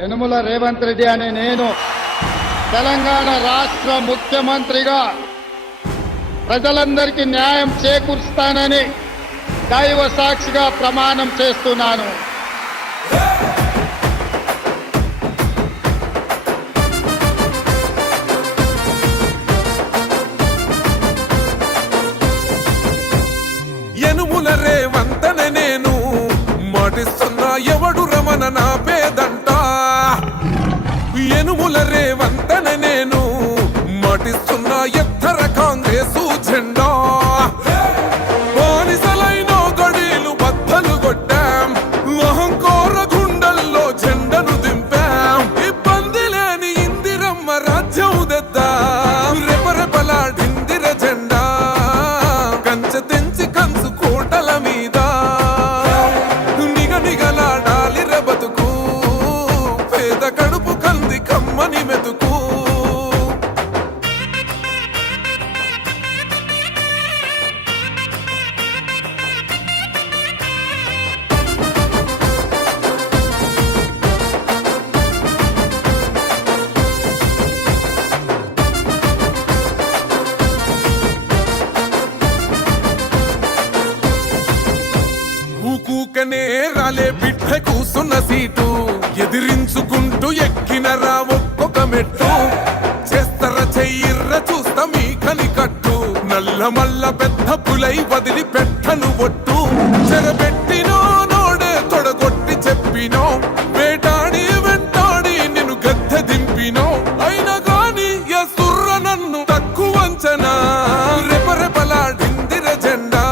యనుమల రేవంత్ రెడ్డి అనే నేను తెలంగాణ రాష్ట్ర ముఖ్యమంత్రిగా ప్రజలందరికీ న్యాయం చేకూరుస్తానని దైవ సాక్షిగా ప్రమాణం చేస్తున్నాను. యనుమల రేవంత్ అనే నేను మాటిస్తున్నా ఎవడు రమణ నా పేదంట. యనుమల రేవంత్ అనే నేను మాటిస్తున్నా ఎత్తర కాంగ్రెసు జెండా. బానిసలైన గడీలు బద్దలు కొట్టాం, అహంకార గుండెల్లో జెండను దింపాం. ఇబ్బంది లేని ఇందిరమ్మ రాజ్యం తెద్దాం. రెపరెపలాడిందిర జెండా కంచె తెంచి కంచు కోటల మీద నిగనిగలాడాలి బతుకు. పేద కడుపు కంది కమ్మని మెతుకు. ఊకూకనే రాలే బిడ్డ కూసున్న సీటు ఎదిరించుకుంటూ ఎక్కినరా ఒక్కొక్క మెట్టు. చేస్తర చెయ్యిర్ర చూస్తా మీ కని కట్టు. నల్ల మల్ల పెద్ద పులై వదిలి పెట్టను ఒట్టు. చెరబెట్టినో నోడే తొడగొట్టి చెప్పినో, వేటాడి వెంటాడి నిన్ను గద్దె దింపినో. అయినా గాని ఎసుర్ర నన్ను తక్కువ అంచనా. రెపరెపలాడిందిర జెండా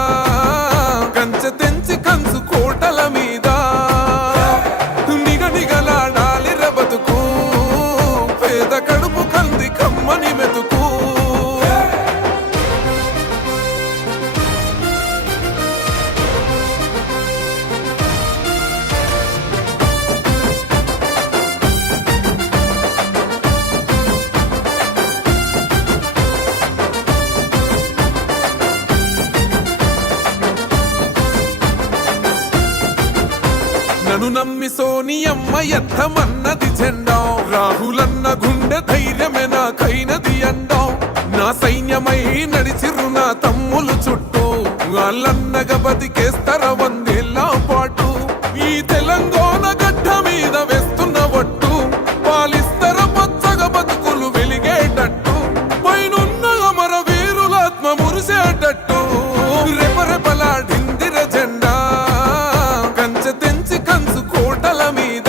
కంచె తెంచి కంచు కోటల మీద నిగనిగలాడాలి బతుకు. పేద కడుపు కంది కమ్మని మెతుకు. నన్ను నమ్మి సోనియమ్మ ఎత్తమన్నది జెండా. రాహులన్న గుండె ధైర్యమే నాకైనది అండా. నా సైన్యమై నడిచిరు నా తమ్ములు చుట్టూ. వాళ్ళన్నగా బతికేస్తర వందేళ్ల పాటు. ఈ తెలంగాణ గడ్డ మీద వేస్తున్న ఒట్టు. పాలిస్తర పచ్చగా బతుకులు వెలిగేటట్టు. పైనున్న అమర వీరులాత్మ మురిసేటట్టు. రెపరెపలాడిందిర జెండా కంచె తెంచి కంచు కోటల మీద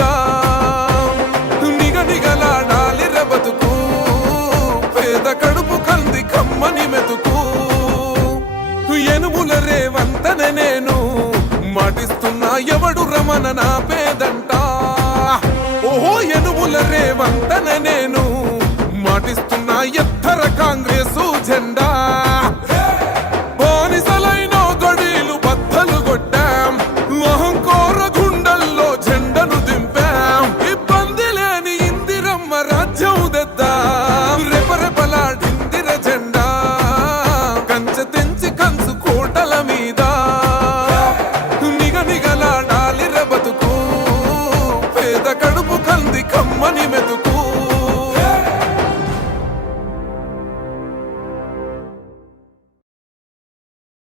నిగనిగలాడాలి బతుకు. పేద కడుపు కంది కమ్మని మెతుకు. యనుమల రేవంత్ అనే నేను మాటిస్తున్నా ఎవడు రమణ నా పేదంట. ఓహో యనుమల రేవంత్ అనే నేను మాటిస్తున్నా ఎత్తర కాంగ్రెసు జెండా.